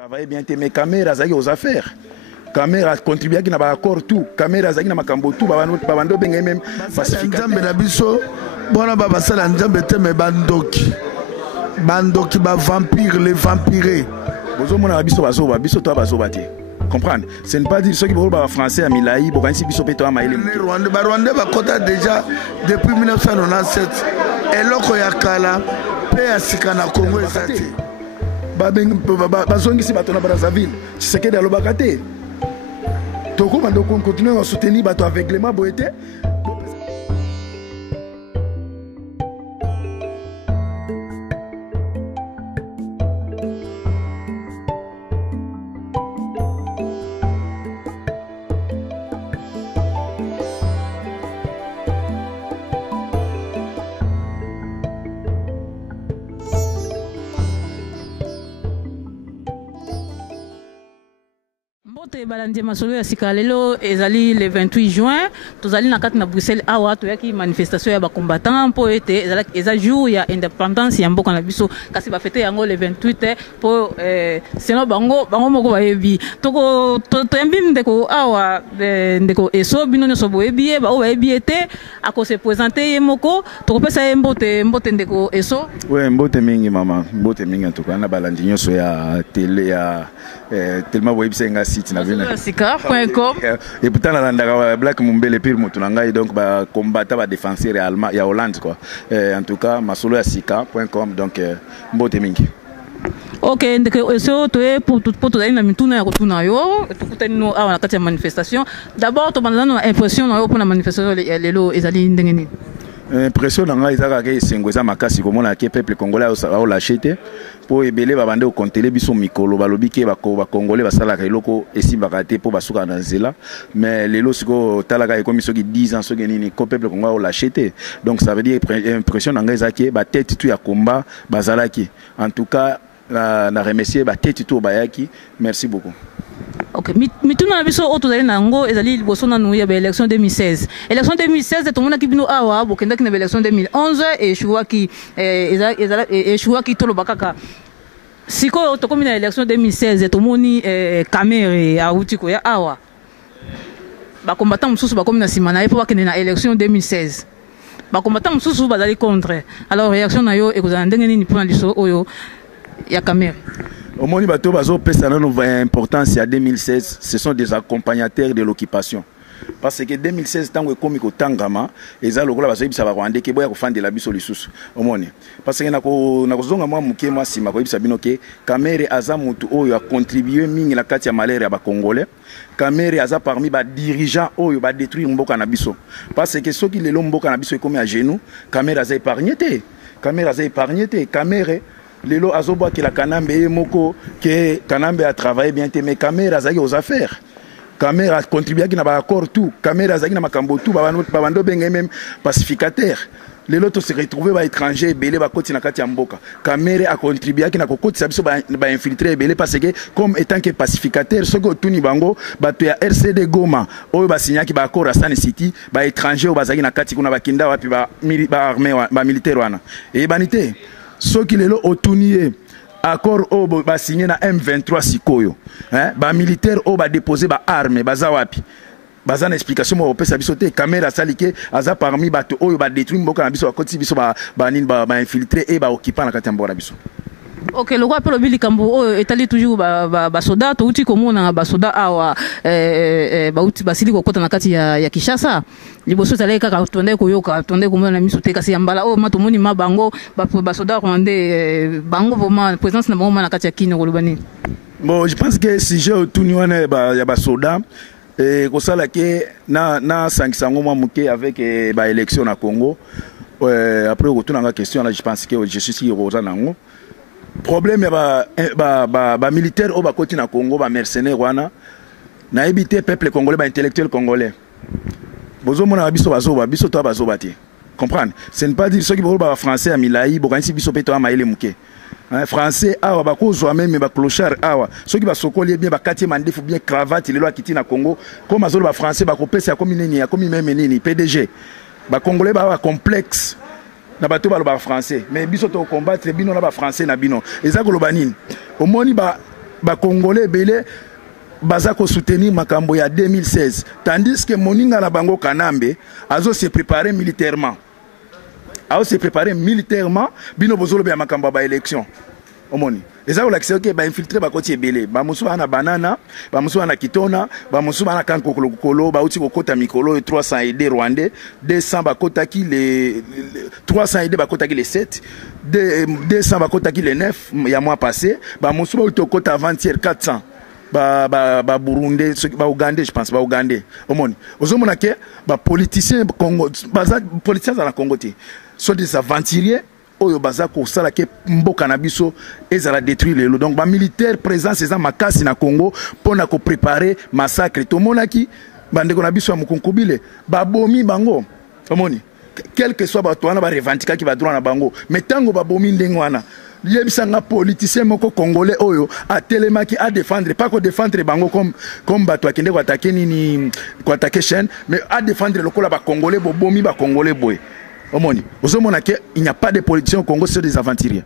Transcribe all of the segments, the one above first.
Travailler bien, mais caméra zaki aux affaires. Caméra contribue à qui n'a pas accord tout. Caméra zaki n'a pas cambo tout. Babando benga même pacificateur. Nzambe na biso bona baba sala nzambe te me bandoki. Bandoki ba vampire les vampirés. Bozo mona biso bazoba biso to bazoba te. Comprendre. Ce n'est pas dire ceux qui parlent français à Milaï, bon si biso peto amaïle. Rwanda ba kota déjà depuis 1997. Eloko ya kala pe asika na Congo ezati. Bazongisi bato na Brazzaville Tshisekedi alobaka te tokoma ndoko continuer à soutenir bato aveuglement boyete. Balandi masolo ya sikalelo ezali le 28 juin tozali na kati na Bruxelles awa toyaki manifestation ya ba combattants po ete eza jour ya indépendance ya mboka na biso kasi ba fete yango le 28 po sinon bango moko bayebi toko toyambi ndeko awa ndeko eso bino nyonso boyebi ba oyebi ete ako se présenter ye moko tokopesa ye mbote ndeko eso. Ouais, mbote mingi mama mbote mingi en tout cas na balandi nyonso ya télé ya tellement boyebi senga site na Sika.com. Et pourtant la Black Mumbele pire mutunanga donc ba combattant ba défenseur allemand ya Hollande quoi. En tout cas masolo ya sika.com donc mbote mingi. Ok, ndeke so toye pour tozali na mituna ya kotuna yo tukutani no awa na kati ya manifestation. D'abord to banana na impression na yo pour la manifestation lelo ezali ndenge nini? Impression nanga ezaka ke sengweza makasi komona ke peuple congolais a lâché po ebele babande o kontele biso mikolo balobi ke ba congolais basalaka eloko esimbaka te po basuka na nzela mais lelo siko talaka ekomi soki 10 ans soki nini ko peuple congolais a lâché donc ça veut dire impression nanga ezaki ba tête tout ya combat bazalaki en tout cas na remercier ba tête tout bayaki merci beaucoup. Ok, mituna na biso oto zali nango ezali liboso na nou ya ba élection 2016. Élection 2016 to mona kibino awa bokenda ki na élection 2011 et choua ki tolo bakaka. Siko to komi na élection 2016 to moni camera a utiko ya awa. Ba combattant mususu ba komi na sima na epo bakende na élection 2016. Ba combattant mususu bazali contre. Alors réaction na yo ekozala ndenge nini pona liso oyo ya camera. Au moment où bateau bazo pesa na importance à 2016, ce sont des accompagnateurs de l'occupation. Parce que 2016 tango ekomi ko tangama eza lokola bazo yebisa ba Rwanda ke boya ko fandela biso lisusu. Omoni. Parce que nakozonga mwa muke mwa sima ko yebisa bino ke Kamere aza mutu oyo a contribuer mingi na kati ya malere ya ba Congolais. Kamere aza parmi ba dirigeants oyo ba détruire mboka na biso. Parce que soki lelo mboka na biso ekomi à genoux, Kamere aza épargné te. Kamere aza épargné te. Kamere Lelo azoboa que la Kanambe moko que Kanambe a travaillé bien mais Kamera zaki aux affaires. Kamera a contribué à qui n'a pas accord tout. Kamera zaki na makambo tout babando benga même pacificateur. Lelo to se retrouver ba étranger belé ba koti na kati ya mboka. Kamera a contribué à qui na kokoti sabiso ba infiltrer belé parce que comme étant que pacificateur soko tuni bango ba to ya RCD Goma oyo ba signaki ba accord à San City ba étranger o bazaki na kati kuna ba kinda wapi ba armée ba militaire wana. Et banité ceux qui lelo otunier accord au ba signé na M23 sikoyo hein ba militaire au ba déposer ba armes baza wapi baza na explication mo opesa biso te caméra salike aza parmi bato oyo ba détruire mboka na biso ba koti biso ba nini ba infiltrer et ba occupant na kati ya mboka na biso. Ok, le roi Pelobili Kambo etali toujours ba soda to uti komona ba soda awa ba uti basili kokota na kati ya Kinshasa liboso tale kaka tonde koyoka tonde komona na miso te kasi yambala o matomoni mabango ba soda rwandais bango vraiment présence na bango na kati ya kino kolobani. Bon, je pense que si j'ai tuni wana ya ba soda ko sala ke na sangisango mwa muke avec ba élection na Congo après ko tuna nga question là je pense que je suis sûr rosa nango problème ba militaire au bakoti na Congo ba mercenaires wana na éviter peuple congolais ba intellectuel congolais bozo mona biso biso to bazoba te comprendre ce n'est pas dire ceux qui parlent ba français à Milaï bokanisi biso peto amaile muke français awa bakozwa même ba clochard awa ceux qui ba sokoli bien ba quartier mandefu bien cravate les lois kiti na Congo comme azolo ba français ba kopesa comme nini ya comme même nini PDG ba congolais ba complexe na bato baloba français mais biso to combattre bino na ba français na bino eza koloba nini omoni ba ba Congolais belé baza ko soutenir makambo ya 2016 tandis que moninga na bango Kanambe azo se préparer militairement. A se préparer militairement bino bozolo be makambo ba élection. Omoni. Eza ko lakise ke ba infiltrer ba koti ebele. Ba musu ana banana, ba musu ana kitona, ba musu ana kanko kolo, ba uti ko kota mikolo 300 aidés rwandais, 200 ba kota ki les 300 aidés ba kota ki les 7, 200 ba kota ki les 9 il y a mois passé, ba musu ba uti ko kota avant-hier 400. Ba Burundais, ba Ougandais, je pense, ba Ougandais. Omoni. Ozomona ke ba politiciens Congo, baza politiciens dans la Congo ti. Sont des aventuriers oyo baza ko sala ke mboka na biso ezala détruire lelo. Donc ba militaire présence eza makasi na Congo pona ko préparer massacre. To monaki bandeko na biso ya mukunkubile ba bomi bango. Omoni. Quel que soit ba to wana ba revendiquer ki ba droit na bango. Mais tango ba bomi ndengwana yebisanga politicien moko congolais oyo a telemaki a défendre pas ko défendre bango comme bato akende ko attaquer nini ko attaquer chaîne mais a défendre lokola ba congolais bo bomi ba congolais boy omoni ozomona ke il n'y a pas de politiciens au Congo, c'est des aventuriers.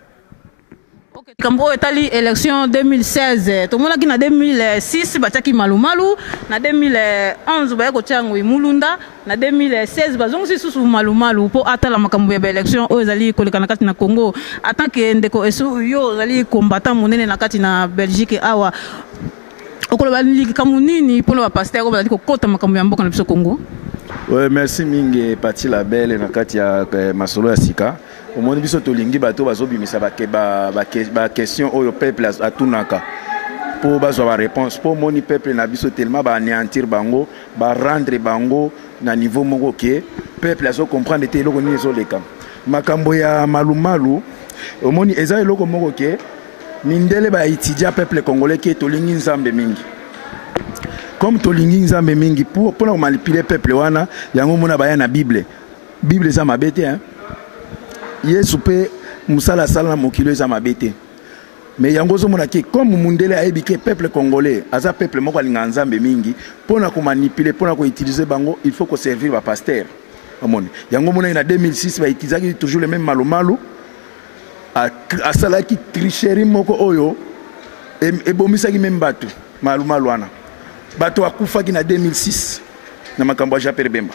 Kambo etali élection 2016 to mona ki na 2006 bataki malumalu na 2011 ba ko tyango mulunda na 2016 bazongo sisusu malumalu po atala makambo ya élection o ezali kolekana kati na Congo atanke ndeko esu yo ezali combattant monene na kati na Belgique awa okoloba liki kamunini pour le pasteur bazali ko kota makambo ya mboka na biso Congo. Ouais, merci mingi parti la belle na kati ya masolo ya sika. Au monde biso tolingi bato bazobimisa ba question oyo peuple atunaka pour bazwa ba réponse pour moni peuple na biso tellement ba anéantir bango ba rendre bango na niveau moko ke peuple azo comprendre te eloko ni ezoleka makambo ya malumalu au moni eza eloko moko ke mindele ba étudiant peuple congolais ke tolingi nzambe mingi comme tolingi nzambe mingi pour na manipuler peuple wana yango mona ba ya na Bible eza mabete hein. Yesu pe musala sala na mokilo eza mabete mais yango zo mona ki comme mundele ayebi ke peuple congolais aza peuple moko alinga nzambe mingi pona ko manipuler pona ko utiliser bango il faut ko servir ba pasteur amoni yango mona na 2006 ba utiliser toujours le même malumalu a sala ki tricherie moko oyo e bomisa ki même batu malumalu wana batu akufa ki na 2006 na makambo ya Perbemba.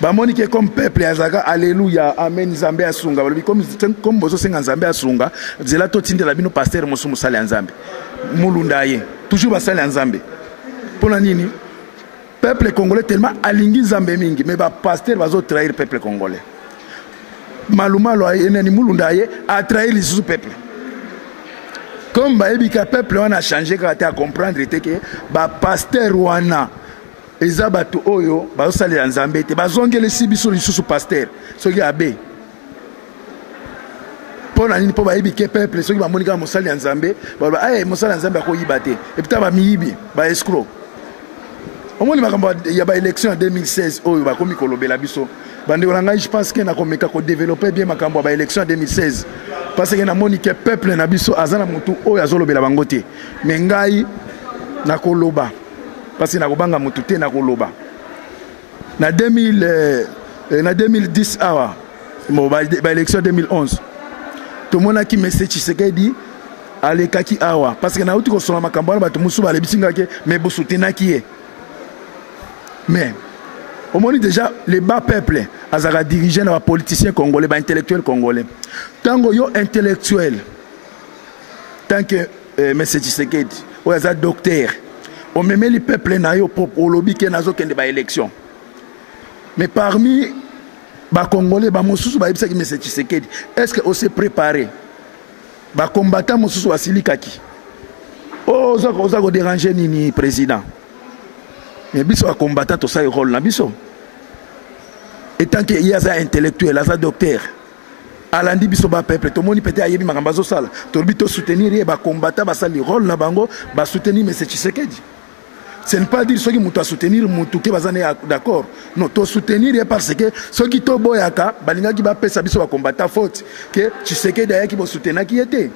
Bamoni ke comme peuple azaka alléluia amen nzambe asunga balobi comme bozo senga nzambe asunga zela to tindela bino pasteur mosu musala ya nzambe mulunda ye toujours basala ya nzambe pona nini peuple congolais tellement alingi nzambe mingi mais ba pasteur bazo trahir peuple congolais malumalo ayeni mulunda ye a trahir les sous peuple comme ba ebika peuple wana a changer ka à comprendre que ba pasteur wana eza bato oyo bazosala nzambe te bazongele sibiso lisusu pasteur soki abe pona nini po bayibi ke peuple soki bamonika mosali ya nzambe baloba aye mosali ya nzambe akoyiba te epita bamiyibi ba escroc omoni makambo ya ba élection en 2016 oyo bakomi kolobela biso bandeko na ngai je pense que na komeka ko développer bien makambo ya ba élection en 2016 parce que na moni ke peuple na biso azana mutu oyo azolobela bango te mais ngai na koloba parce que na kobanga mutu te na koloba na 2010 awa bon ba élection 2011 to mona ki message Tshisekedi alekaki awa parce que na uti ko sona makambo na bato musu ba lebisinga ke mais bo soutenaki ye mais au moins déjà les bas peuples azaka dirigeants na politiciens congolais ba intellectuels congolais tango yo intellectuel tant que message Tshisekedi ou aza docteur on met les peuples na yo pour lobby ke nazo kende ba élection mais parmi ba congolais ba mosusu ba yebisa ki message Tshisekedi est-ce que on s'est préparé ba combattant mosusu wasilikaki oza ko déranger nini président mais biso a combattant to sa rôle na biso et tant que il y a un intellectuel aza docteur alandi biso ba peuple to moni peut-être ayebi makamba zo sala to bito soutenir ye ba combattant ba sali rôle na bango ba soutenir message Tshisekedi. Ce n'est pas dire ceux qui m'ont soutenir mutu ke bazane d'accord non to soutenir parce que ceux qui to boyaka balinga ki ba pesa biso ba combattant faute que Tshisekedi ayaki bo soutenir qui était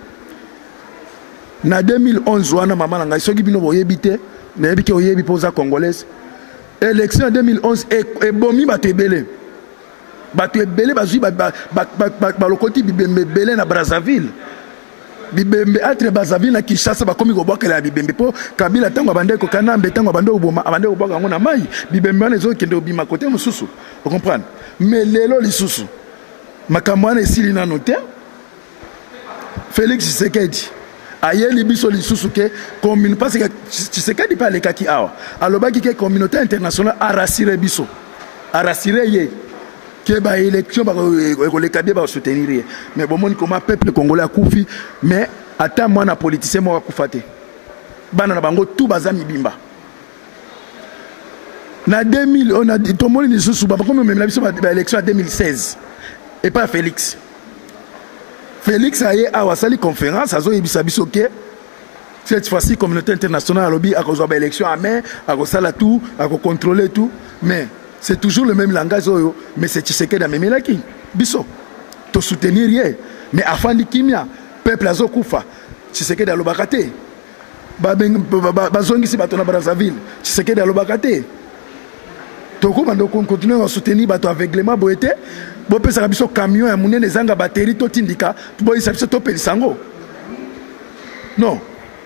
na 2011 wana mama ngai ceux qui bino boyebite na yebike oyebi poza congolaise élection 2011 et bomi batebele bazui ba lokoti bibembe belé na Brazzaville bibembe entre Brazzaville na Kinshasa bakomi kobwakela bibembe po Kabila tango abande ko Kanambe tango abande oboma abande kobwaka ngo na mai bibembe wana ezokende obima kote mosusu vous comprenez mais lelo lisusu makambo wana esili nano te Félix Tshisekedi ayeli biso lisusu ke commune parce que Tshisekedi pa lekaki awa alobaki ke communauté internationale a rassuré biso a rassuré ye que ba élection ba koleka bien ba soutenir mais bon comment peuple congolais a kufi mais ata mwana politicien mo akufa te bana na bango tout bazami bimba na 2000 on a dit tomoni lisusu ba comme même la biso ba élection en 2016 et pas Félix aye awa sali conférence azo yebisa biso ke cette fois-ci communauté internationale lobby a cause ba élection à main a sala tout a contrôler tout mais c'est toujours le même langage, mais c'est Tshisekedi a même qui biso to soutenir rien mais afandi kimia peuple azo kufa Tshisekedi a lobakate bazongi si bato na Brazzaville Tshisekedi a lobakate to ko bando continuer à soutenir bato aveuglement boete bo pesa biso camion ya munene zanga batterie to tindika bo isa biso to pelisango non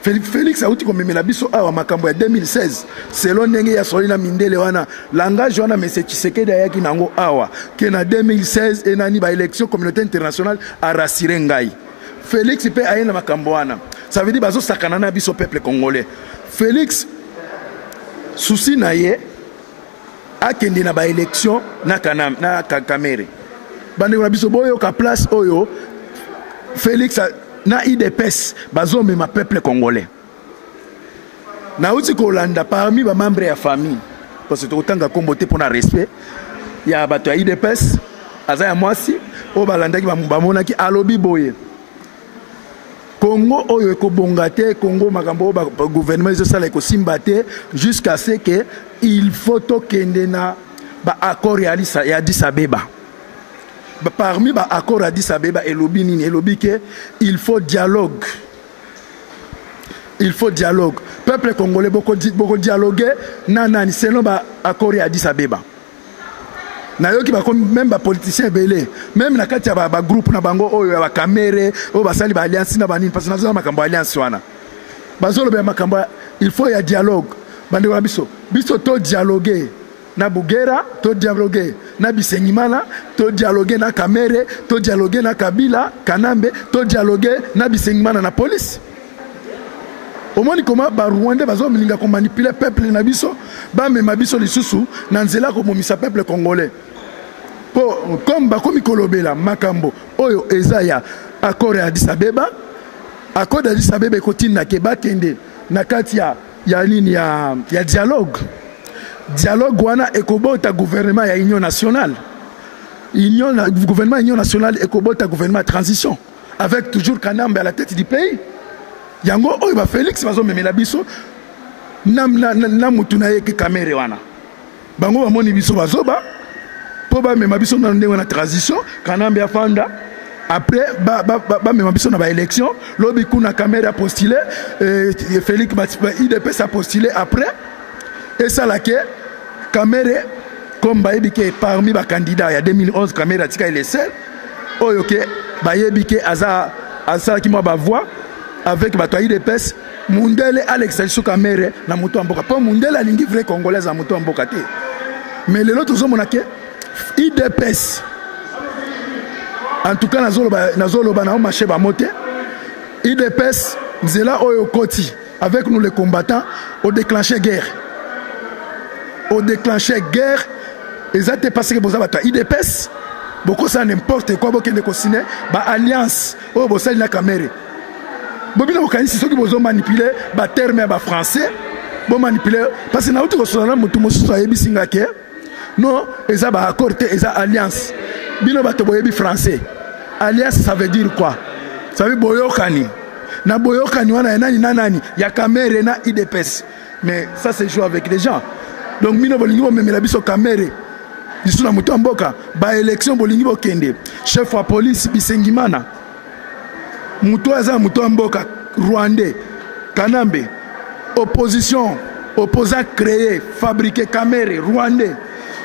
Félix a outi komemela biso awa makambo ya 2016 selon ndenge ya solina mindele wana langage wana mais Tshisekedi ayaki nango awa ke na 2016 enani ba élection communauté internationale a rassuré ngai Félix pe ayena makambo wana ça veut dire bazo sakana na biso peuple congolais Félix souci na ye akende na ba élection na kanam na Kamere bande na biso boyo ka place oyo Félix na IDPS bazome ma peuple congolais na uti kolanda parmi ba membre ya famille parce que otanga kombote pour na respect ya bato ya IDPS aza ya mwasi o balandaki bamona ki alobi boye Congo oyo ekobonga te Congo makambo ba gouvernement zo sala ko simbate jusqu'à ce que il faut tokende na ba accord ya Addis Abeba. Parmi les accords Addis Abeba et lobby nini et lobby que il faut dialogue. Il faut dialogue. Peuple congolais beaucoup dialoguer nanani selon ba accord Addis Abeba. Na yo ki ba même ba politicien belé même na kati ya ba groupe na bango oyo ba Kamere o ba sali ba alliance na banini parce que na makambo alliance wana. Bazolo be makambo il faut ya dialogue. Bande wa biso to dialoguer. Na Bugera, to dialoguer na Bisengimana, to dialoguer na Kamere, to dialoguer na Kabila, Kanambe, to dialoguer na Bisengimana na police. Au moins comment ba Rwanda bazo milinga ko manipuler peuple na biso, ba mema biso lisusu na nzela ko momisa peuple congolais. Comme ba komi kolobela makambo oyo ezaya accord ya Addis Abeba, accord ya Addis Abeba kotina ke ba kende na kati ya nini ya dialogue. Dialogue wana ekobota gouvernement ya union nationale. Gouvernement union nationale ekobota gouvernement transition avec toujours Kanambe à la tête du pays. Yango oyo ba Félix bazo memela biso na mutu na ye ke Kamere wana. Bango ba moni biso bazoba po ba mema biso na ndenge na transition Kanambe afanda après ba mema biso na ba élection lobi kuna Kamere a postulé Félix IDPS a postulé après et ça là que Kamere comme baebike parmi ba candidats ya 2011 Kamere atika il est seul oyoke baebike aza qui moi ba voix avec bato IDPS Mundele Alex Sou Kamere na moto amboka po Mundele alingi vrai congolaise na moto amboka te mais les autres hommes ke IDPS en tout cas nazolo ba na marché ba moté IDPS nzela oyo koti avec nous les combattants au déclenché guerre. Au déclenché guerre, ils étaient passés que vous avez IDPS, beaucoup ça n'importe quoi, beaucoup de cosine, bah alliance, oh vous savez la caméra. Beaucoup de gens qui vous ont manipulé, bah terme bah français, bon manipulé, parce que nous autres sur la mutu musu soit ébi singake, non, ils ont bah accord, ils ont alliance, bino bah toboyebi français, alliance ça veut dire quoi? Ça veut dire boyokani, na boyokani wana nani, ya caméra na IDPS, mais ça c'est jouer avec les gens. Donc mino bolingi bo memela biso Kamere biso na mutu amboka ba élection bolingi bo kende chef wa police Bisengimana mutu aza mutu amboka Rwandais Kanambe opposition opposant créé fabriqué Kamere Rwandais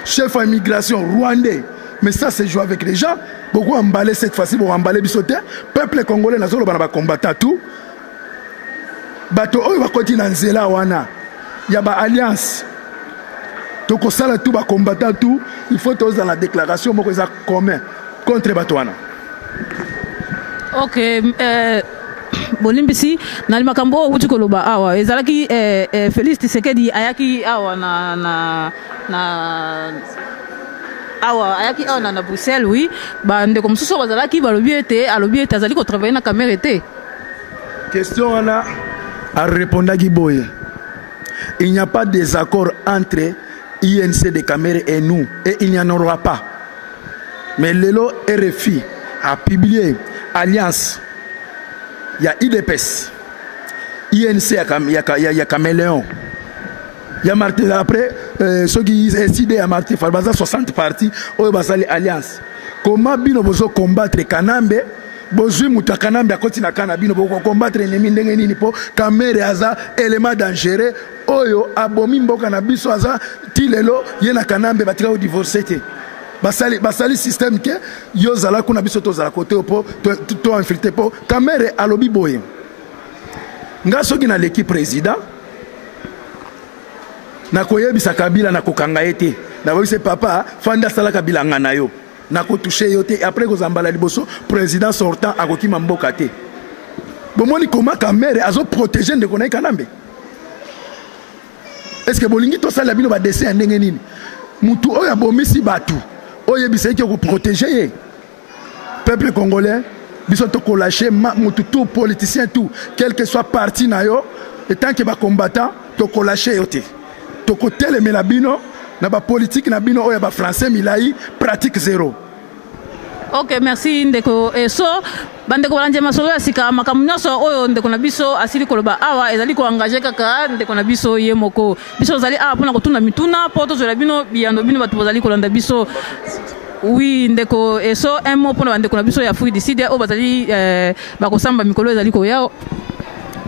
chef wa immigration Rwandais Mais ça, c'est jouer avec les gens. Beaucoup emballé cette fois-ci, pour emballer bisoté. Peuple congolais, nous allons combattre tout. Bato, oh, il va continuer dans Zela wana. Il y a une alliance. Donc, on sait tout, va combattre tout. Il faut tous dans la déclaration, mais c'est commun contre Batouana. Ok. Bolimbisi, na limakambo uti koloba awa. Ezalaki Félix Tshisekedi ayaki awa awa ayaki awa na Bruxelles, oui. Bande comme ça, bazalaki balobi ete azali ko travailler na caméra ete. Question là. A répondre à Giboye. Il n'y a pas de désaccord entre INC de Cameroun et nous. Et il n'y en aura pas. Mais Lelo RFI a publié Alliance. Il y a IDPS. INC, il y a Caméléon. Il y a Martin. Après, ceux qui décident à Martin, il y a 60 partis. Il y a l'Alliance. Comment bien vous combattre Kanambe? Bozui mutakanambe akoti na kana bino boko combattre ennemi ndenge nini po kamere aza élément dangereux oyo abomi mboka na biso aza tilelo yena kanambe batika o divorcer te basali système ke yo zala kuna biso to zala côté po to infiltré po kamere alobi boye nga soki na l'équipe président na koyebisa Kabila na kokanga ete na boyise papa fanda sala Kabila ngana yo nako touché yoté après que zambala liboso président sortant akoki mamboka té bomoni comment Kamere azo protéger de connaît kanambe est-ce que bolingi to sala bino ba dessin ndenge nini mutu oya bomisi batu oye biseki ko protéger peuple congolais biso to ko lâcher mutu tout politicien tout quel que soit parti na yo et tant que ba combattant to ko lâcher yoté to ko teleme la bino na ba politique na bino oya ba français milai pratique zéro. Ok, merci ndeko. So bandeko balanje masolo ya sika makamu nyonso oyo ndeko na biso asili koloba awa ezali ko engager kaka ndeko na biso ye moko biso zali awa pona kotuna mituna poto zola bino biyando bino batu bazali kolanda biso. Oui ndeko. So un mot pona bandeko na biso ya Afrique du Sud o bazali bakosamba mikolo ezali ko yao.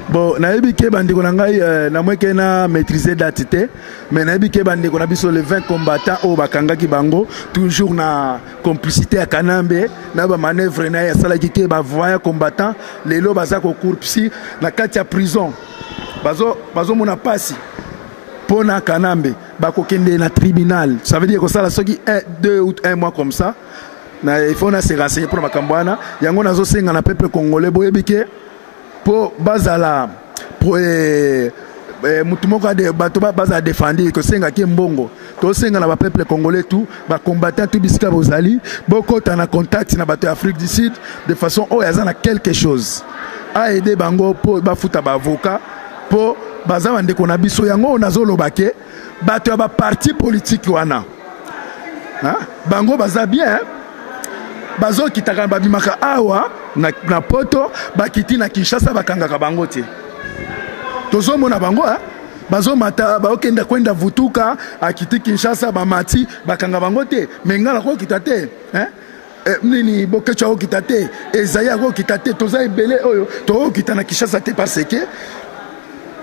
Bon, nayebi ke bandeko na ngai na mweke na maîtriser date te mais nayebi ke bandeko na biso les 20 combattants au bakangaki bango toujours na complicité à Kanambe na ba manœuvre na ya salaki ke ba voya combattant lelo baza ko courpsi na kati ya prison bazo mona pasi pona Kanambe bakokende na tribunal ça veut dire que ça la soki 2 ou 1 mois comme ça na il faut na se renseigner pour makambwana yango nazo senga na peuple congolais boyebi ke pour bazala pour mutumoko de bato baza défendre que senga ki mbongo to senga na ba peuple congolais tout ba combattant tout bisika bozali boko tana contact na bato Afrique du Sud de façon o yazana quelque chose a aider bango pour ba futa ba avocat pour baza bande kona biso yango nazoloba ke bato ba parti politique wana bango baza bien bazo kitaka babimaka awa na poto bakiti na Kinshasa bakangaka bango te tozo mona bango bazo mata baokenda kwenda vutuka akiti Kinshasa bamati bakanga bango te mengala ko kitate nini bokecha ko kitate ezaya ko kitate toza ebele oyo to kitana Kinshasa te parce que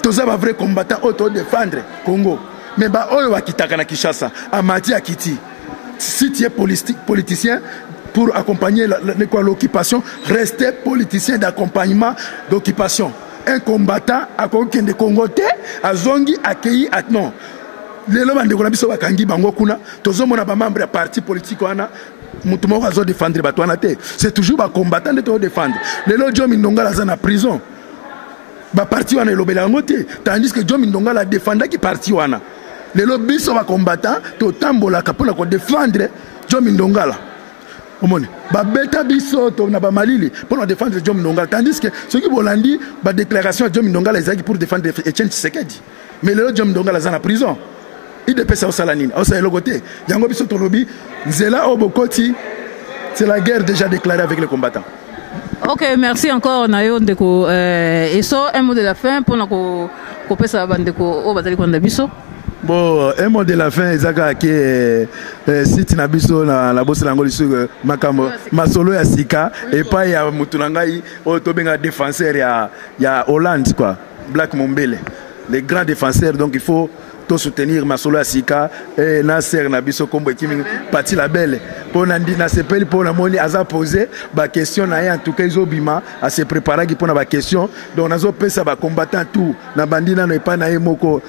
toza ba vrai combattant auto défendre Congo mais ba oyo bakitaka na Kinshasa amati akiti si tu es politicien pour accompagner l'occupation, rester politicien d'accompagnement d'occupation. Un combattant à quelqu'un de Congoté, à Zongi, accueilli à non. Les lois de Konabiso Bakangi Bangokuna, tous les membres de parti politique, défendre c'est toujours un combattant de te défendre. Les lois de John Mindonga sont en prison. Le parti est l'obélangoté, tandis que John Mindonga la défendre qui parti wana. Les lois de sont combattants, tout tambola pour défendre John Mindonga. Beta biso to na ba malili pour défendre John Mindonga tandis que ceux qui bolandi ba déclaration John Mindonga les a pour défendre Etienne Tshisekedi mais le John Mindonga la en prison il dépêche au salanine au sa logoté yango biso to lobi nzela obokoti c'est la guerre déjà déclarée avec les combattants. Ok, merci encore Nayo ndeko et so un mot de la fin pour na ko pesa bandeko o bazali ko ndabiso. Bon, un mot de la fin, Ezaka qui site Nabiso na bosse l'angoli sur Makamo, Masolo ya Sika et pas ya Mutunangai, Otobenga défenseur ya Hollande quoi, Black Mombele. les grands défenseurs. Donc il faut tout soutenir Masolo Asika et Nasser Nabiso Kombo Kimi Pati la belle. Pour Nandi Nasepeli pour la moni aza poser ba question na en tout cas ils obima à se préparer pour na ba question. Donc nazo pesa ba combattant tout na bandina no pas na moko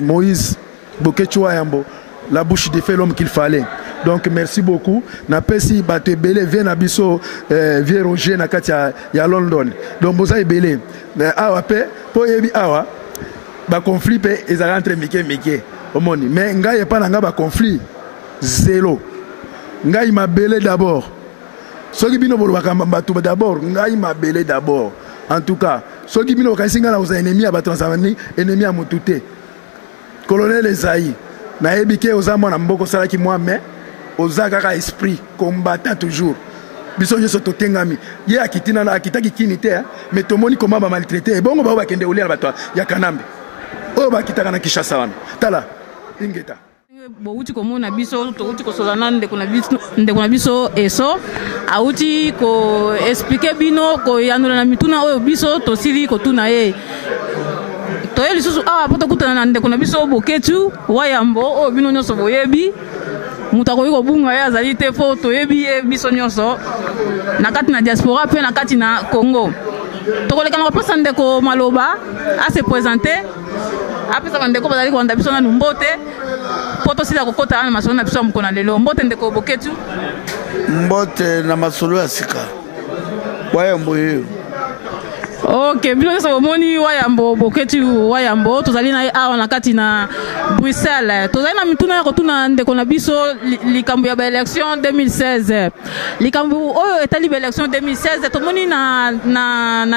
Moïse Bokechwa Yambo. La bouche de fait l'homme qu'il fallait. Donc merci beaucoup. Na pesi bato belé vient na biso vieux Roger na kati ya London. Donc boza belé. Awa pe po yebi awa ba conflit pe ezala entre mike omoni. Mais ngai pa nga ba conflit zéro. Ngai mabele d'abord. Soki bino bolo bakamba tout d'abord, ngai mabele d'abord. En tout cas, soki bino kasinga na oza ennemi ya batanzanie, ennemi ya mutute. Colonel Esaïe na ebike ozamo na mboko salaki moi mais ozaka ka esprit combattant toujours biso nyoso totengami ye akitina na akitaki kinité mais tomoni comment ba maltraiter et bongo ba kende olia bato ya kanambe o ba kitaka na Kishasa wana tala ingeta bouti komona biso touti ko solana ndeko na biso eso auti ko expliquer bino ko yanula na mituna oyo biso tosili ko tuna ye toye lisusu awa poto kutana na ndeko na biso Boketu wayambo o bino nyoso boyebi mutako yiko bunga ya azali te fo toyebi biso nyoso na kati na diaspora pe na kati na Congo tokoleka na kopesa ndeko maloba a se présenter apesa ndeko bazali ko nda biso na mbote poto sila kokota na masolo na biso mukona lelo mbote ndeko Boketu mbote na masolo ya sika wayambo yeyo. Ok, bien sûr, moni wayambo Boketu wayambo tozali na awa na kati na Bruxelles. Tozali na mituna ya kotuna ndeko na biso likambo ya ba élection 2016. Likambo oyo etali ba élection 2016 tomoni na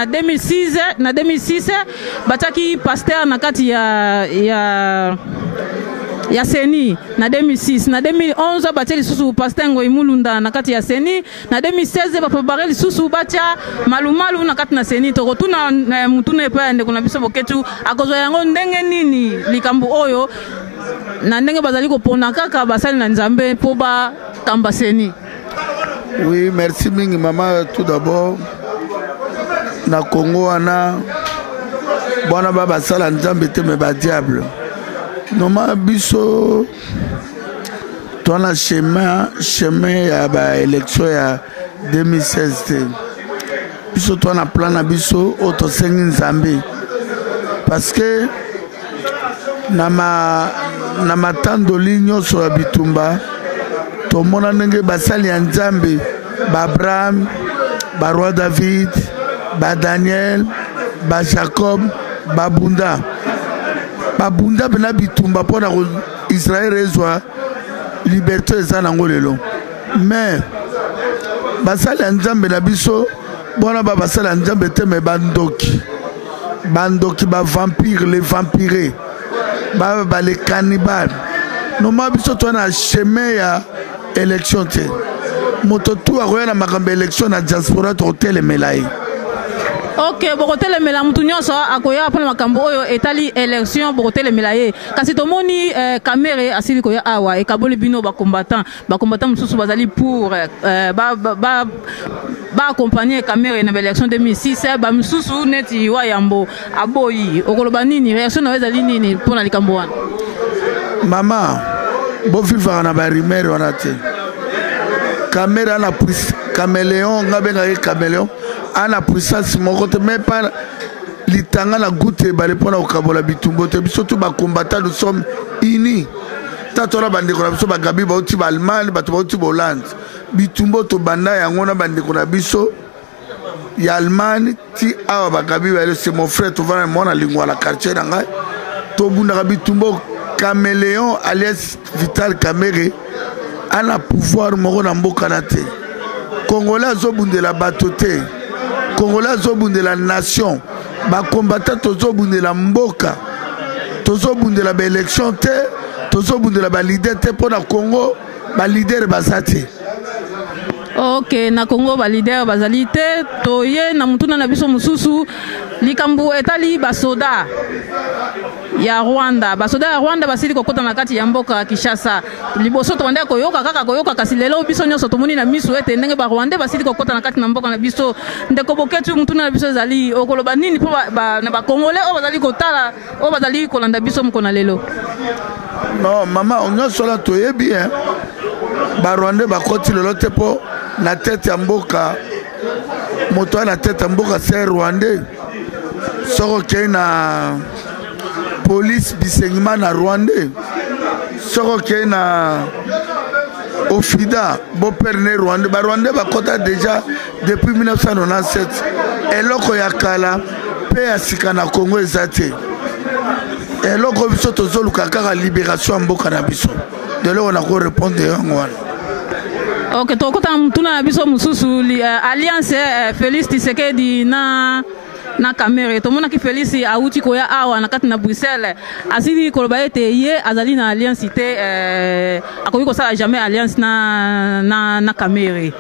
2006 bataki pasteur na kati ya Seni na 2006 na 2011 batia lisusu pasteur Ngoi Mulunda na kati ya Seni na 2016 bapobare lisusu batia malumalu na kati na Seni tokotuna mutuna epa ndeko na biso Boketu akozwa yango ndenge nini likambo oyo na ndenge bazali kopona kaka basali na Nzambe po ba tamba Seni. Oui, merci mingi maman. Tout d'abord na Congo wana bwana baba sala Nzambe te me ba diable. Noma biso tona chemin ya ba élection ya 2016 te biso tona plan na biso auto sengi Nzambe parce que na matandoli nyonso ya bitumba tomona ndenge basali ya Nzambe ba Abraham ba roi David ba Daniel ba Jacob ba Bunda babunda bena bitumba pona ko Israël ezwa liberté eza nango lelo mais basala Nzambe na biso bona ba basala Nzambe te me bandoki ba vampire les vampirés ba les cannibales no ma biso to na chemin ya élection te moto tu akoya na makambo élection na diaspora to telemela ye. Ok, bokotele mela mutu nyonso akoya pona makambo oyo etali élection bokotele mela ye kasi tomoni caméra asili koya awa e kaboli bino ba combattant mususu bazali pour ba accompagner caméra na élection 2006 ba mususu neti wayambo aboyi okoloba nini réaction na ezali nini pona likambo wana mama bo vivre na ba rumeur wana te caméra na caméléon ngabenga ye caméléon ana puissance moko te même pas litanga na goute bale pona okabola bitumbo te biso tu ba combattant nous sommes unis tatola bandeko na biso ba gabi ba uti ba Allemagne ba uti ba Hollande bitumbo to banda yango na bandeko na biso ya Allemagne ti awa ba gabi ba c'est mon frère to vana mona lingwa la quartier na ngai to bunda bitumbo caméléon alias Vital Kamerhe ana pouvoir moko na mboka na te Congolais zo bundela bato te Congolais zobundela nation ba combattant tozobundela mboka tozobundela ba élection te tozobundela ba leader te pona Congo ba leader basate. Ok, na Congo ba leader bazali te toye na mutuna na biso mususu likambo etali basoda ya Rwanda basili kokota na kati ya mboka Kinshasa liboso to ndeko koyoka kasi lelo biso nyoso tomoni na miso ete ndenge ba Rwanda basili kokota na kati na mboka na biso ndeko boketu mutuna na biso ezali okoloba nini po na ba Congolais o bazali kotala o bazali kolanda biso mukona lelo. Non mama onyoso la toyebi hein ba Rwanda bakoti lelo te po na tete ya mboka moto na tete ya mboka c'est Rwandais soko ke na police bisenima na Rwandais soko ke na ofida bo perne Rwandais ba Rwandais bakota déjà depuis 1997 eloko ya kala pe ya sika na Congo ezate eloko biso tozoluka kaka libération mboka na biso de là on a ko répondre yango wana. Ok, tokota mutuna na biso mususu alliance Félix Tshisekedi na Kamere tomona ki Félix auti koya awa na kati na Bruxelles asili koloba ete ye azali na alliance te akoki kosala jamais alliance na Kamere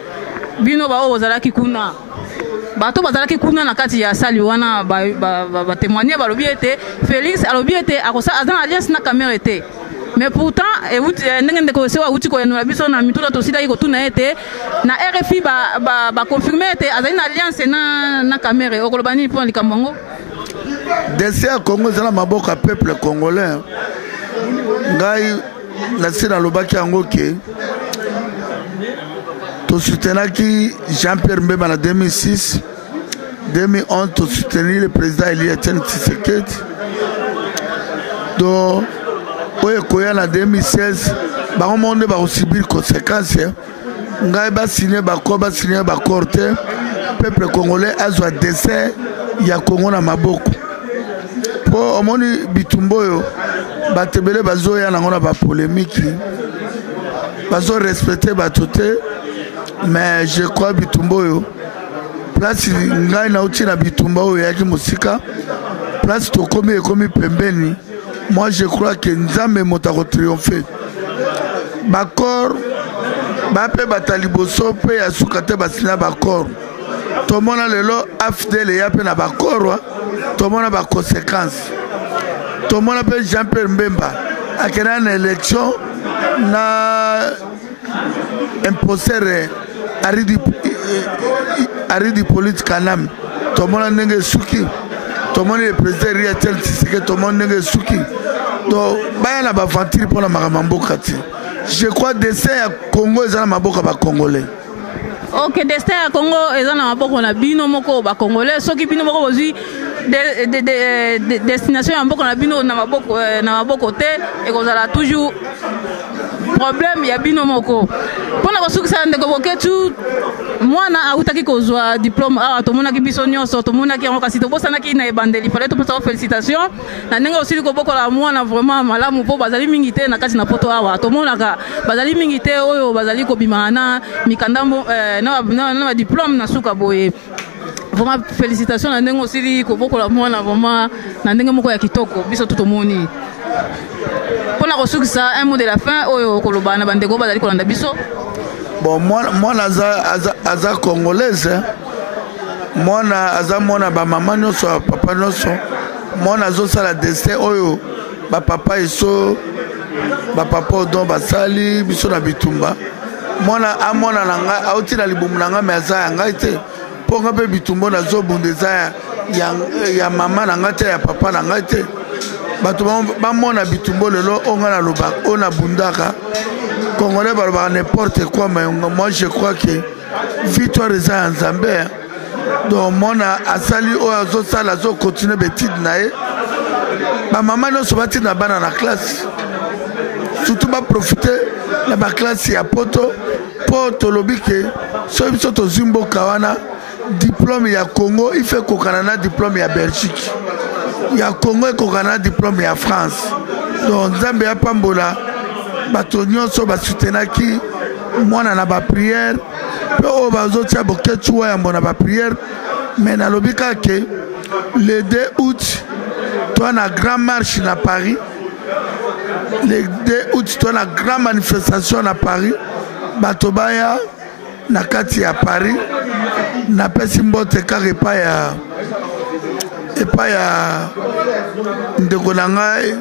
bino ba ozalaki kuna bato bazalaki kuna na kati ya sali wana ba témoigner balobi ete Félix alobi ete akosa azana alliance na Kamere te. Mais pourtant ndenge ndeko sewa uti ko yanula biso na mitula tosida iko tuna ete na RFI ba confirmer ete azali na alliance na Kamere okoloba nini pour likambo dese ya Congo zala maboka peuple congolais ngai na sina lobaki yango ke to soutenaki Jean-Pierre Mbemba na 2006 2011 to soutenir le président Etienne Tshisekedi donc oye koya na 2016 bakomonde bakosibir conséquence ngai basigné bakor te peuple congolais azwa dessin ya Congo na maboko po omoni bitumba oyo bato ebele bazoya nango na bapolémiki bazorespecte bato te mais je crois bitumba oyo place ngai nauti na bitumba oyo eyaki mosika place tokomi ekomi pembeni. Moi je crois que Nzambe motako triompher. Bakor bape bataliboso pe ya sukate basina bakor. Tomona lelo afdel ya pe na bakor tomona ba conséquences. Tomona pe Jean-Pierre Mbemba akena na élection na imposer aridi politique kanam. Tomona ndenge suki. Tout le monde est président Etienne Tshisekedi, tout le monde est souki. Donc, il y a une aventure pour la Maramamboka. Je crois que le destin à Congo est dans la Congolais. Ok, le destin à Congo est dans la Binomoko Congolais. Ce qui Binomoko aussi, destination à Mboko na Bino na Maboko te et qu'on a toujours problème il y a Binomoko. Pour na kosuka ndeko boketu mwana autaki kozwa diplôme tomona ki biso nyonso tomona ki kasi tobosana ki na ebandeli fallait to pesa félicitations na ndenge aussi ko bokola mwana vraiment malamu po bazali mingi te na kati na poto awa tomona ka bazali mingi te oyo bazali ko bimana mikandambo na diplôme na suka boye vraiment félicitations na ndenge aussi ko bokola mwana vraiment na ndenge moko ya kitoko biso tutomoni pona kosuka un mot de la fin oyo koloba na bandeko bazali kolanda biso. Bon, moi aza congolaise, moi aza mona ba maman nyonso papa nyonso, moi azo sala destin oyo ba papa iso ba papa odon basali biso na bitumba. Moi amona nanga auti na libumu nanga me aza ngai te. Ponga pe bitumba na zo bundeza ya mama nanga te ya papa nanga te. Bato ba mona bitumba lelo onga na loba ona bundaka. Congolais va n'importe quoi, mais moi je crois que victoire est en Zambie. Donc mon asali o azo sala zo continue betide nae. Ma maman no so bati na bana na classe. Surtout ba profiter na ba classe ya poto lobi ke so biso to zimbo kawana diplôme ya Congo il fait kokana diplôme ya Belgique. Ya Congo kokana diplôme ya France. Donc Zambie ya pambola bato nyonso basutenaki mwana na ba prière pe o bazotia boketu ya mbona ba prière mais na lobika ke le 2 août toi na grand marche na Paris le 2 août toi na grand manifestation na Paris bato baya na kati ya Paris na pesi mbote karepa epai ya ndeko na ngai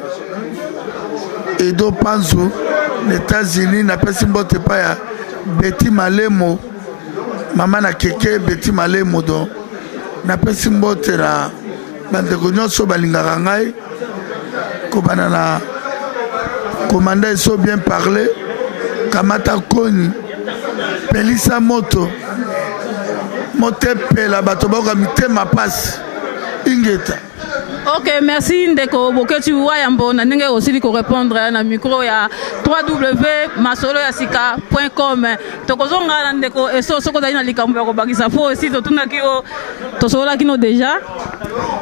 Edo Panzo na États-Unis, napesi mbote epai ya Betty Malemo mama na keke Betty Malemo do napesi mbote na bandeko nyonso balingaka ngai kobana na commandant eso bien parler Kamata Koni Pelisa Moto Motepela bato baoka mitema pasi ingeta. Ok, merci Ndeko Boketu Wayambo na ndenge aussi ko répondre na micro ya www.masoloyasika.com. Tokozonga na Ndeko eso soko dali na likambo ya kobakisa fo aussi totuna kio tosola kino déjà.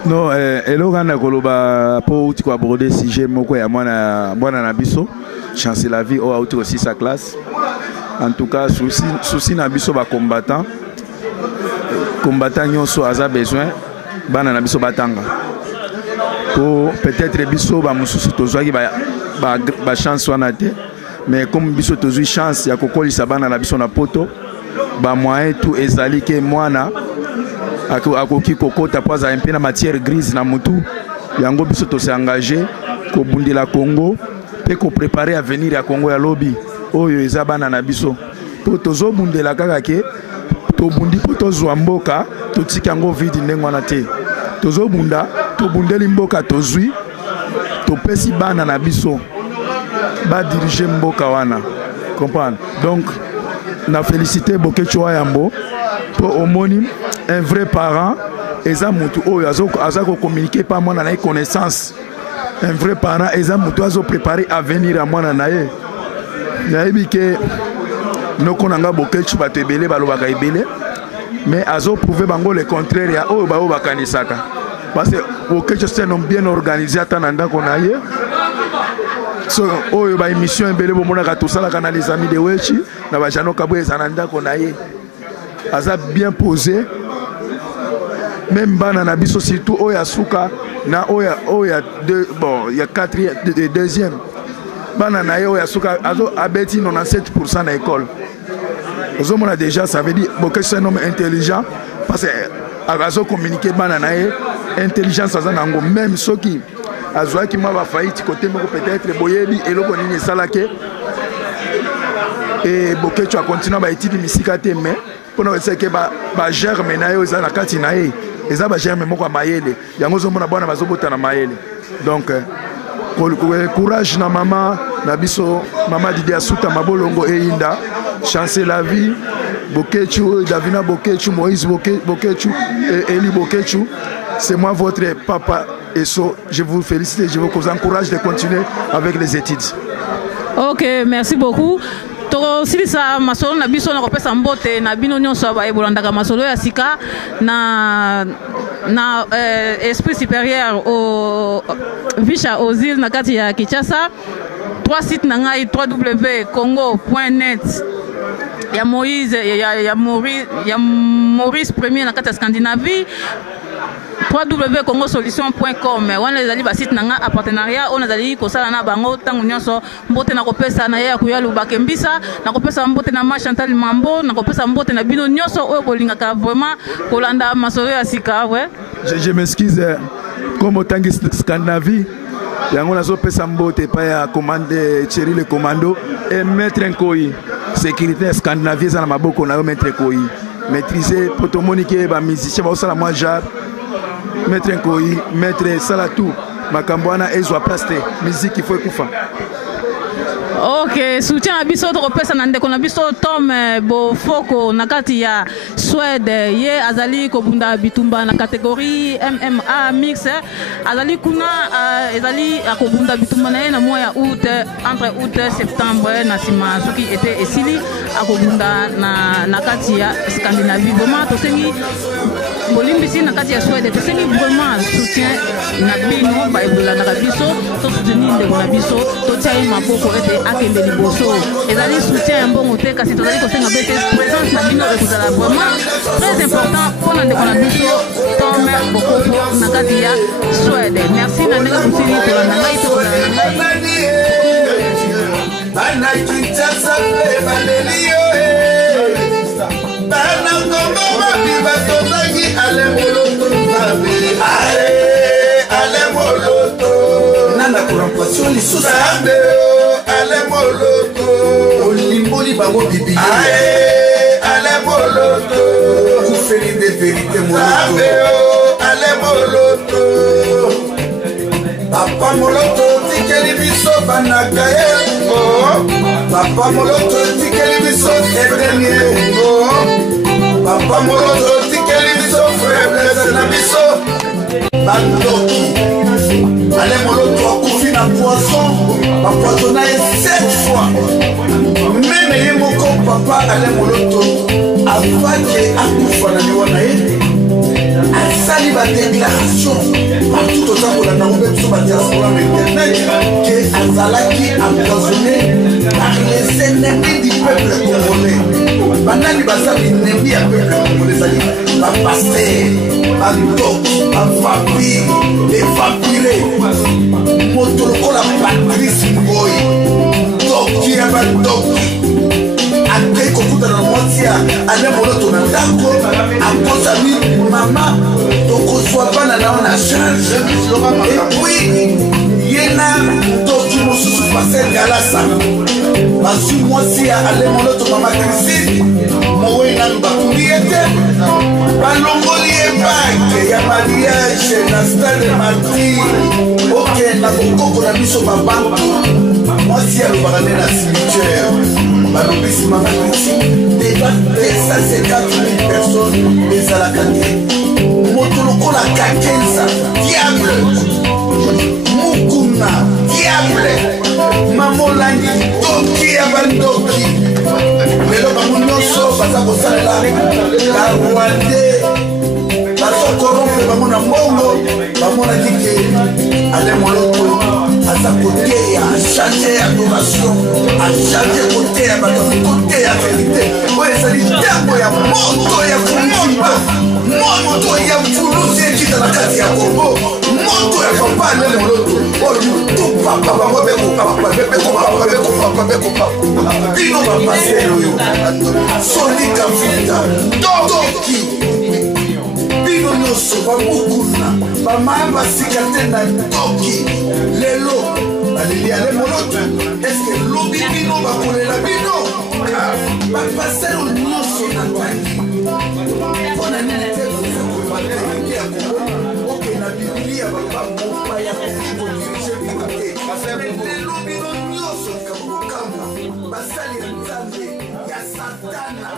Non, eloko na koloba po uti ko aborder sujet moko ya mwana na biso. Chance la vie au auto aussi sa classe. En tout cas, souci na biso ba combattant nyonso aza besoin bana na biso batanga. Pour peut-être biso ba mususu tozwaki ba chance wana te, mais comme biso tozwi chance ya kokolisa bana na biso na poto ba moyen tout ezali ke mwana akoki kokota poza un peu na matière grise na mutu yango biso to s'est engagé ko bundela Congo pe ko préparer à venir ya Congo ya lobby oyo eza bana na biso po tozo bundela kaka ke to bundi po tozwa mboka to tika ngo vide ndenge wana te tozo bunda to bundeli mboka tozwi to pesi bana na biso ba diriger mboka wana comprendre. Donc na félicité Boketu Wayambo pour homonyme un vrai parent eza mutu oyo aza ko communiquer pas mwana na connaissance. Un vrai parent eza mutu azo préparer à venir à mwana na ye nayebi ke noko nanga Boketu bato ebele balobaka ebele mais azo prouver bango le contraire ya oyo bao bakanisaka parce que Boketu c'est un homme bien organisé atana ndako na ye so oyo ba émission ebele bomonaka tosalaka na les amis de Wechi na ba Jano Kabwe ezana ndako na ye aza bien posé même bana na biso surtout oya suka na oya bon il y a deuxième bana na ye oya suka azo abeti 97% na école ozomona déjà ça veut dire Boketu c'est un homme intelligent parce que azo communiquer bana na ye intelligence aza nango même soki azwaki ma ba faillite côté moko peut-être boyebi eloko nini esalake et Boketu a continué ba étude misika te mais pona seke ba germe na yo za na kati na ye eza ba germe moko mayele yango zomona bwana bazobota na mayele donc courage na mama na biso mama Didi Asuta Mabolongo Einda chance la vie Boketu Davina Boketu Moïse Boketu et Eli Boketu. C'est moi votre papa et so je vous félicite et je vous encourage de continuer avec les études. Ok, merci beaucoup. Toko silisa masolo na biso na kopesa mbote na bino nyonso ba ebolandaka masolo ya sika na esprit supérieur au Visha aux îles na kati ya Kinshasa. 3 sites na ngai www.congo.net ya Moïse ya Maurice premier na kati ya Scandinavie www.congosolution.com wana ezali ba site nanga a partenariat on ezali kosala na bango tango nyonso mbote na kopesa na ya kuya lubaka mbisa na kopesa mbote na Chantal Mambo na kopesa mbote na bino nyonso oyo kolingaka vraiment kolanda masolo ya sika ouais. Je m'excuse comme autant que Scandinavie yango nazo pesa mbote pa ya commande Thierry le commando et maître Nkoi sécurité Scandinavie za na maboko na yo maître Nkoi maîtriser potomonique ba musicien ba osala moi jar maître Nkoi maître Salatou makambwana ezwa place te musique il faut ekufa. Ok, soutien à biso to pesa na ndeko na biso Tom Bofoko na kati ya Suède ye azali kobunda bitumba na catégorie MMA mix azali kuna ezali akobunda bitumba na ye na mois ya août entre août septembre na sima soki était esili akobunda na kati ya Scandinavie vraiment to sengi bolimbisi na kati ya Suède to sengi vraiment soutien na bino ba ebola na biso to soutenir ndeko na biso to tsayi maboko ete akende liboso ezali soutien mbongo te kasi tozali kosenga bete présence na bino ekozala vraiment très important mpona ndeko na biso Tom Bokoko na kati ya Suède. Merci na ndenge kosili tolanda ngai tokolanda ngai bana Kinshasa pe balelio bana Kongo babi batozaki ale molo tolubabe situation lisusu Zambe ale moloto olimboli bango bibi ale moloto kufeli de vérité Zambe ale moloto papa moloto tikeli biso banaka ye papa moloto tikeli biso edenie papa moloto tikeli biso faiblesse na biso bandoki ale moloto akufi na poison bapoisonna ye 7 fois meme ye moko papa ale moloto avake akufa na liwa na ye asali badéclaration partout tozakola nango mpe biso badiaspora na internet ke azalaki empoisonné par les ennemis du peuple congolais banani baza binemi ya peuple congolais ezali bapaster bandoki bavampire evampire moto lokola patrice ngoyi doki ya badoki akei kokutana na mwasi ya ale moloto na ndako akosami mama tokozwa bana nao na charge epuis ye na doki mosusu paser galasa bazwi mwasi ya ale moloto mama krisine mowei nanu bakundi ye te balongoli ye bake ya mariage na stade martir okenda bokoko na biso babantu mwasi alobaka nde na cimetière balobisi mama krisine deba 250 000 personnes ezalaka te moto lokola kakenza diable mukuna diable mamolangi doki ya bandoki lelo bango nyonso baza kosalela barwande bazokorompe bango na mbongo bamonaki ke ale moloto aza koteya achange adoration achange koteya bato koteya verité oyo ezali ntango ya moto ya komimba moto ya mfulusi ekita na kati ya kongo moto ya papa ale moloto oyo topapa bango bekopapa bino bapasere oyo solika vita totoki bino nyonso bamukuna bamaya basika te na toki lelo baleli ale moloto eske lobi bino bakolela bino bapasere oyo nyonso na tangi mpona nini te batelingi ya kongo okenda bibilia babamopa ya kodirige bino te lelo bino nyonso likambo kokamwa basali ya nzambe ya satana